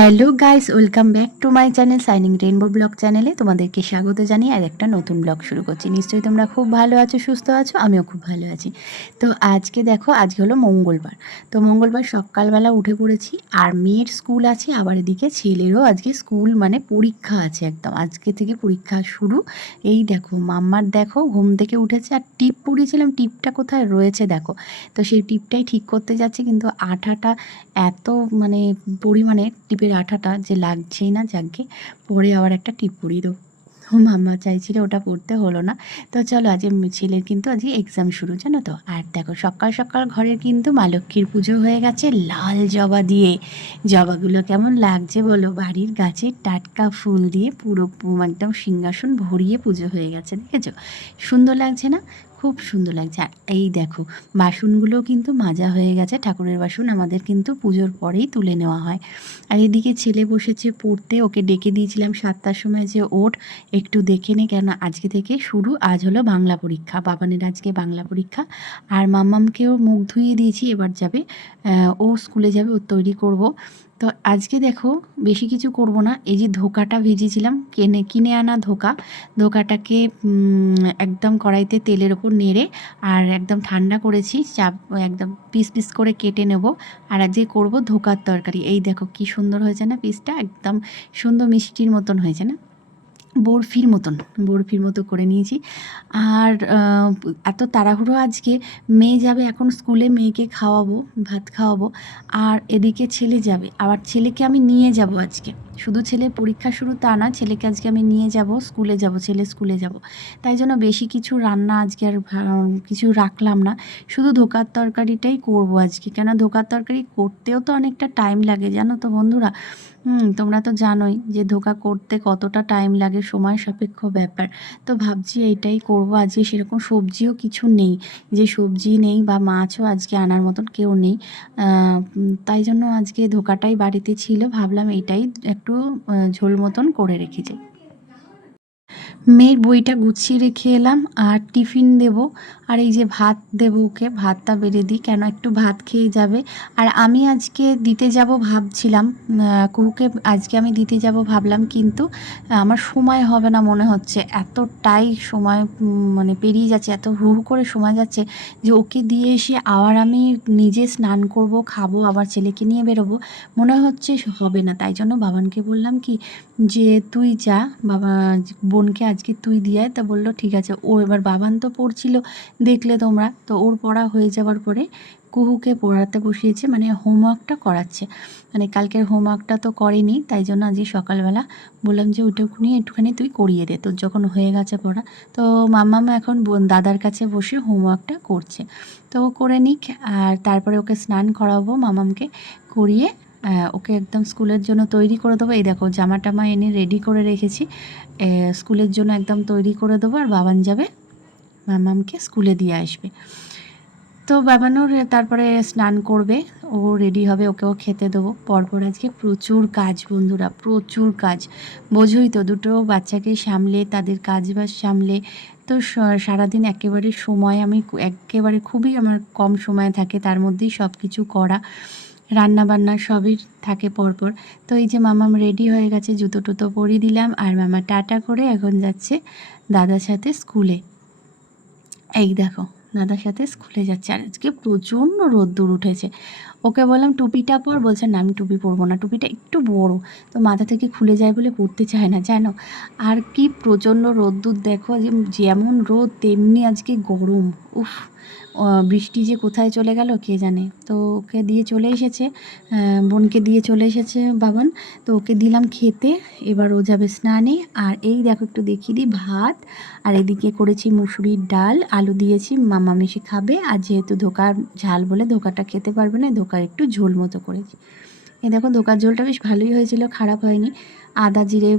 Hello guys, welcome back to my channel signing rainbow blog চ্যানেলে তোমাদেরকে স্বাগত জানিয়ে আর একটা নতুন ব্লগ শুরু করছি। নিশ্চয়ই তোমরা খুব ভালো আছো, সুস্থ আছো, আমিও খুব ভালো আছি। তো আজকে দেখো, আজকে হলো মঙ্গলবার। তো মঙ্গলবার সকালবেলা উঠে পড়েছি, আর মেয়ের স্কুল আছে, আবার এদিকে ছেলেরও আজকে স্কুল মানে পরীক্ষা আছে একদম, আজকে থেকে পরীক্ষা শুরু। এই দেখো মাম্মার, দেখো ঘুম থেকে উঠেছে আর টিপ পরিয়েছিলাম, টিপটা কোথায় রয়েছে দেখো। তো সেই টিপটাই ঠিক করতে যাচ্ছি, কিন্তু আঠাটা এত মানে পরিমাণে টিপের আঠাটা যে লাগছেই না, যাকগে পরে আবার একটা টিপ পরিয়ে দেবো। মাম্মা চাইছিল, ওটা পড়তে হলো না। তো চলো, আজকে ছেলের কিন্তু আজকে এক্সাম শুরু, জানো তো। আর দেখো সকাল সকাল ঘরের কিন্তু মা লক্ষ্মীর পুজো হয়ে গেছে লাল জবা দিয়ে। জবাগুলো কেমন লাগছে বলো, বাড়ির গাছের টাটকা ফুল দিয়ে পুরো একদম সিংহাসন ভরিয়ে পুজো হয়ে গেছে, দেখেছো? সুন্দর লাগছে না? খুব সুন্দর লাগছে। আর এই দেখো বাসনগুলোও কিন্তু মাজা হয়ে গেছে, ঠাকুরের বাসন আমাদের কিন্তু পুজোর পরেই তুলে নেওয়া হয়। আর এদিকে ছেলে বসেছে পড়তে, ওকে ডেকে দিয়েছিলাম 7টার সময় যে ওঠ একটু দেখে নে, কেন আজকে থেকে শুরু, আজ হলো বাংলা পরীক্ষা, বাবানের আজকে বাংলা পরীক্ষা। আর মাম্মামকেও মুখ ধুইয়ে দিয়েছি, এবার যাবে, ও স্কুলে যাবে, ও তৈরি করব। তো আজকে দেখো বেশি কিছু করব না, এই যে ধোকাটা ভেজেছিলাম, কিনে আনা ধোকা, ধোকাটাকে একদম কড়াইতে তেলের ওপর নেড়ে আর একদম ঠান্ডা করেছি, চাপ একদম পিস পিস করে কেটে নেব। আর আজকে করব ধোকার তরকারি। এই দেখো কি সুন্দর হয়েছে না, পিসটা একদম সুন্দর মিষ্টির মতন হয়েছে না, বরফির মতন, বরফির মতো করে নিয়েছি। আর এত তাড়াহুড়ো আজকে, মেয়ে যাবে এখন স্কুলে, মেয়েকে খাওয়াবো, ভাত খাওয়াবো। আর এদিকে ছেলে যাবে, আবার ছেলেকে আমি নিয়ে যাব আজকে। শুধু ছেলের পরীক্ষা শুরু তা না, ছেলেকে আজকে আমি নিয়ে যাব, স্কুলে যাব, ছেলে স্কুলে যাব। তাই জন্য বেশি কিছু রান্না আজকে আর কিছু রাখলাম না, শুধু ধোকার তরকারিটাই করব আজকে। কেন ধোকার তরকারি করতেও তো অনেকটা টাইম লাগে, জানো তো বন্ধুরা। তোমরা তো জানোই যে ধোকা করতে কতটা টাইম লাগে, সময় সাপেক্ষ ব্যাপার। তো ভাবছি এইটাই করব আজকে, সেরকম সবজিও কিছু নেই, যে সবজি নেই বা মাছও আজকে আনার মতন কেউ নেই। তাই জন্য আজকে ধোকাটাই বাড়িতে ছিল, ভাবলাম এইটাই একটু ঝোল মতন করে রেখে যাই। মেয়ের বইটা গুছিয়ে রেখে এলাম, আর টিফিন দেব। আর এই যে ভাত দেবো ওকে, ভাতটা বেড়ে দিই, কেন একটু ভাত খেয়ে যাবে। আর আমি আজকে দিতে যাব ভাবছিলাম, কুহুকে আজকে আমি দিতে যাব ভাবলাম, কিন্তু আমার সময় হবে না মনে হচ্ছে, এতটাই সময় মানে পেরিয়ে যাচ্ছে, এত হু হু করে সময় যাচ্ছে, যে ওকে দিয়ে এসে আবার আমি নিজে স্নান করব, খাবো, আবার ছেলেকে নিয়ে বেরোবো, মনে হচ্ছে হবে না। তাই জন্য বাবানকে বললাম কি, যে তুই যা, বাবা বোনকে আজকে তুই দিয়ে আয়। তা বললো ঠিক আছে। ও এবার বাবান তো পড়ছিল, দেখলে তোমরা তো, ওর পড়া হয়ে যাওয়ার পরে কুহুকে পড়াতে বসিয়েছে, মানে হোমওয়ার্কটা করাচ্ছে। মানে কালকের হোমওয়ার্কটা তো করেনি, তাই জন্য আজকে সকালবেলা বললাম যে ওইটুকুনি একটুখানি তুই করিয়ে দে, তোর যখন হয়ে গেছে পড়া। তো মাম্মামা এখন দাদার কাছে বসে হোমওয়ার্কটা করছে, তো ও করে নিক। আর তারপরে ওকে স্নান করাবো, মামামকে করিয়ে ওকে একদম স্কুলের জন্য তৈরি করে দেবো। এই দেখো জামা টামা এনে রেডি করে রেখেছি, স্কুলের জন্য একদম তৈরি করে দেবো। আর বাবান যাবে মামামকে স্কুলে দিয়ে আসবে। তো বাবানোর তারপরে স্নান করবে, ও রেডি হবে, ওকেও খেতে দেবো। পরপর আজকে প্রচুর কাজ বন্ধুরা, প্রচুর কাজ, বোঝোই তো, দুটো বাচ্চাকে সামলে, তাদের কাজ বাজ সামলে, তো সারাদিন একেবারে সময় আমি একেবারে খুবই আমার কম সময় থাকে, তার মধ্যেই সব কিছু করা, রান্না বান্না সবই থাকে পরপর। তো এই যে মামাম রেডি হয়ে গেছে, জুতো টুতো পরিয়ে দিলাম, আর মামা টাটা করে এখন যাচ্ছে দাদার সাথে স্কুলে। এই দেখো দাদার সাথে স্কুলে যাচ্ছে। আর আজকে প্রচণ্ড রোদ্দুর উঠেছে, ওকে বললাম টুপিটা পর, বলছে না আমি টুপি পরবো না, টুপিটা একটু বড়, তো মাথা থেকে খুলে যায় বলে পরতে চায় না, জানো। আর কি প্রচণ্ড রোদ্দুর দেখো, যে যেমন রোদ তেমনি আজকে গরম, উফ। বৃষ্টি যে কোথায় চলে গেল কে জানে। তো ওকে দিয়ে চলে এসেছে, বোনকে দিয়ে চলে এসেছে বাবান, তো ওকে দিলাম খেতে, এবার ও যাবে স্নানে। আর এই দেখো একটু দেখিয়ে দিই, ভাত, আর এদিকে করেছি মুসুরির ডাল, আলু দিয়েছি, মামা মেশে খাবে। আর যেহেতু ধোকার ঝাল বলে ধোকাটা খেতে পারবে না, ধোকার একটু ঝোল মতো করেছি। এই দেখো ধোকার ঝোলটা বেশ ভালোই হয়েছিল, খারাপ হয়নি। আদা জিরে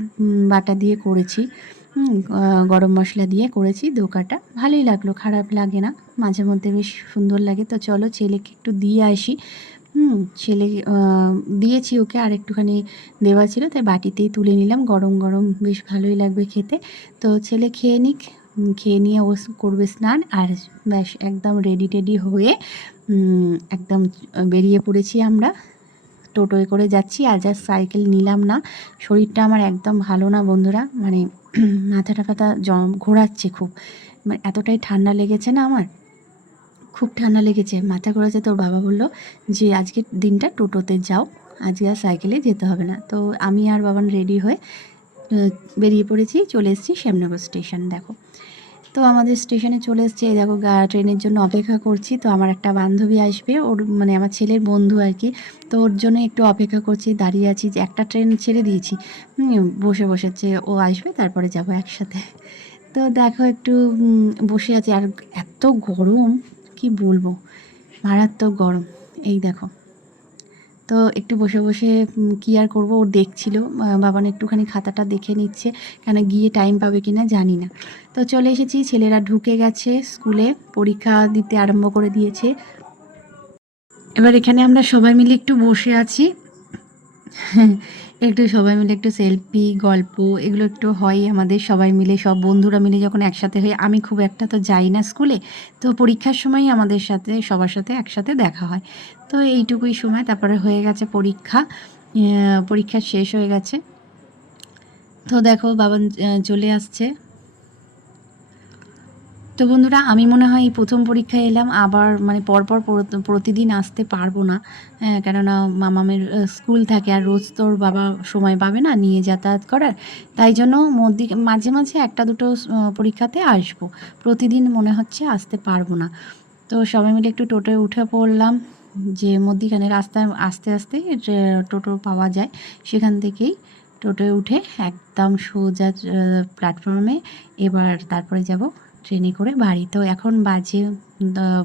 বাটা দিয়ে করেছি, গরম মশলা দিয়ে করেছি, ধোকাটা ভালোই লাগলো, খারাপ লাগে না, মাঝে মধ্যে বেশ সুন্দর লাগে। তো চলো ছেলেকে একটু দিয়ে আসি। ছেলে দিয়েছি ওকে, আর একটুখানি দেওয়া ছিল, তাই বাটিতেই তুলে নিলাম, গরম গরম বেশ ভালোই লাগবে খেতে। তো ছেলে খেয়ে নিক, খেয়ে নিয়ে ও করবে স্নান, আর ব্যাস একদম রেডি টেডি হয়ে একদম বেরিয়ে পড়েছি আমরা টোটোয় করে যাচ্ছি। আজ আর সাইকেল নিলাম না, শরীরটা আমার একদম ভালো না বন্ধুরা, মানে মাথাটা ফাতা ঘোরাচ্ছে খুব, মানে এতটাই ঠান্ডা লেগেছে না আমার, খুব ঠান্ডা লেগেছে, মাথা ঘোরাচ্ছে। তোর বাবা বলল যে আজকের দিনটা টোটোতে যাও, আজকে আর সাইকেলে যেতে হবে না। তো আমি আর বাবান রেডি হয়ে বেরিয়ে পড়েছি, চলে এসেছি শ্যামনগর স্টেশন। দেখো, তো আমাদের স্টেশনে চলে এসেছি, এই দেখো ট্রেনের জন্য অপেক্ষা করছি। তো আমার একটা বান্ধবী আসবে, ওর মানে আমার ছেলের বন্ধু আর কি, তো ওর জন্য একটু অপেক্ষা করছি, দাঁড়িয়ে আছি। যে একটা ট্রেন ছেড়ে দিয়েছি, বসে বসেছে, ও আসবে তারপরে যাব একসাথে। তো দেখো একটু বসে আছি, আর এত গরম কি বলবো, মারাত্মক গরম। এই দেখো, তো একটু বসে বসে কী আর করবো, ও দেখছিল, বাবান একটুখানি খাতাটা দেখে নিচ্ছে, কেন গিয়ে টাইম পাবে কি না জানি না। তো চলে এসেছি, ছেলেরা ঢুকে গেছে স্কুলে, পরীক্ষা দিতে আরম্ভ করে দিয়েছে। এবার এখানে আমরা সবাই মিলে একটু বসে আছি, একটু সবাই মিলে একটু সেলফি গল্প এগুলো একটু হয় আমাদের, সবাই মিলে সব বন্ধুরা মিলে যখন একসাথে হই। আমি খুব একটা তো যাই না স্কুলে, তো পরীক্ষার সময় আমাদের সাথে সবার সাথে একসাথে দেখা হয়। তো এইটুকুই সময়, তারপরে হয়ে গেছে পরীক্ষা, পরীক্ষা শেষ হয়ে গেছে। তো দেখো বাবান চলে আসছে। তো বন্ধুরা, আমি মনে হয় এই প্রথম পরীক্ষায় এলাম, আবার মানে পরপর প্রতিদিন আসতে পারবো না, কেননা মামামের স্কুল থাকে, আর রোজ তোর বাবা সময় পাবে না নিয়ে যাতায়াত করার, তাই জন্য মাঝে মাঝে একটা দুটো পরীক্ষাতে আসবো, প্রতিদিন মনে হচ্ছে আসতে পারবো না। তো সবাই মিলে একটু টোটোয় উঠে পড়লাম, যে মধ্যিখানে রাস্তায় আস্তে আস্তে টোটো পাওয়া যায়, সেখান থেকেই টোটোয় উঠে একদম সোজা প্ল্যাটফর্মে, এবার তারপরে যাব ট্রেনে করে বাড়ি। তো এখন বাজে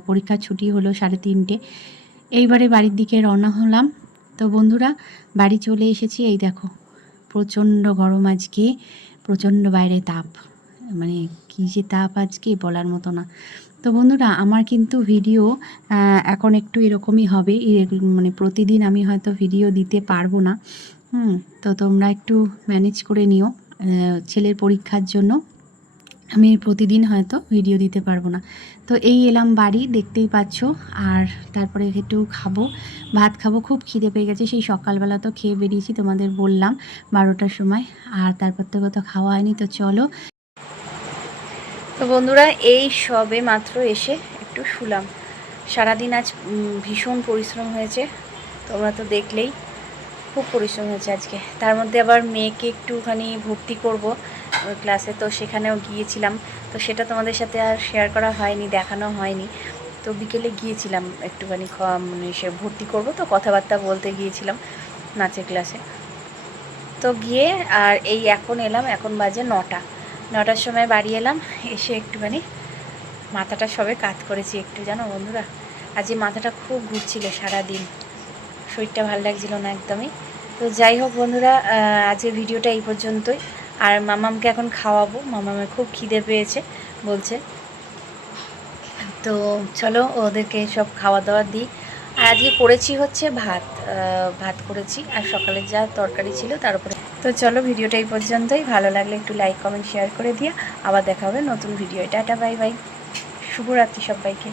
পরীক্ষার ছুটি হলো 3:30, এইবারে বাড়ির দিকে রওনা হলাম। তো বন্ধুরা, বাড়ি চলে এসেছি। এই দেখো, প্রচণ্ড গরম আজকে, প্রচণ্ড বাইরে তাপ, মানে কী যে তাপ আজকে বলার মতো না। তো বন্ধুরা, আমার কিন্তু ভিডিও এখন একটু এরকমই হবে, মানে প্রতিদিন আমি হয়তো ভিডিও দিতে পারবো না, তো তোমরা একটু ম্যানেজ করে নিও। ছেলের পরীক্ষার জন্য আমি প্রতিদিন হয়তো ভিডিও দিতে পারবো না। তো এই এলাম বাড়ি, দেখতেই পাচ্ছ। আর তারপরে একটু ভাত খাবো, খুব খিদে পেয়ে গেছে। সেই সকালবেলা তো খেয়ে বেরিয়েছি, তোমাদের বললাম 12টার সময়, আর তারপর থেকে তো খাওয়া হয়নি। তো চলো। তো বন্ধুরা, এই সবে মাত্র এসে একটু শুলাম। সারাদিন আজ ভীষণ পরিশ্রম হয়েছে, তোমরা তো দেখলেই, খুব পরিশ্রম হয়েছে আজকে। তার মধ্যে আবার মেয়েকে একটুখানি ভর্তি করব ক্লাসে, তো সেখানেও গিয়েছিলাম। তো সেটা তোমাদের সাথে আর শেয়ার করা হয়নি, দেখানো হয়নি। তো বিকেলে গিয়েছিলাম একটুখানি, মানে সে ভর্তি করব, তো কথাবার্তা বলতে গিয়েছিলাম নাচের ক্লাসে। তো গিয়ে আর এই এখন এলাম, এখন বাজে 9টার সময় বাড়ি এলাম। এসে একটুখানি মাথাটা সবে কাত করেছি একটু, জানো বন্ধুরা, আজ মাথাটা খুব ঘুরছিল সারাদিন, শরীরটা ভালো লাগছিল না একদমই। তো যাই হোক বন্ধুরা, আজকের ভিডিওটা এই পর্যন্তই। আর মামামকে এখন খাওয়াবো, মামামের খুব খিদে পেয়েছে বলছে, তো চলো ওদেরকে সব খাওয়া দাওয়া দিই। আর আজকে করেছি হচ্ছে ভাত করেছি, আর সকালে যা তরকারি ছিল তার উপরে। তো চলো, ভিডিওটা এই পর্যন্তই। ভালো লাগলে একটু লাইক কমেন্ট শেয়ার করে দিয়ে আবার দেখা হবে নতুন ভিডিও। টাটা, বাই বাই, শুভরাত্রি সবাইকে।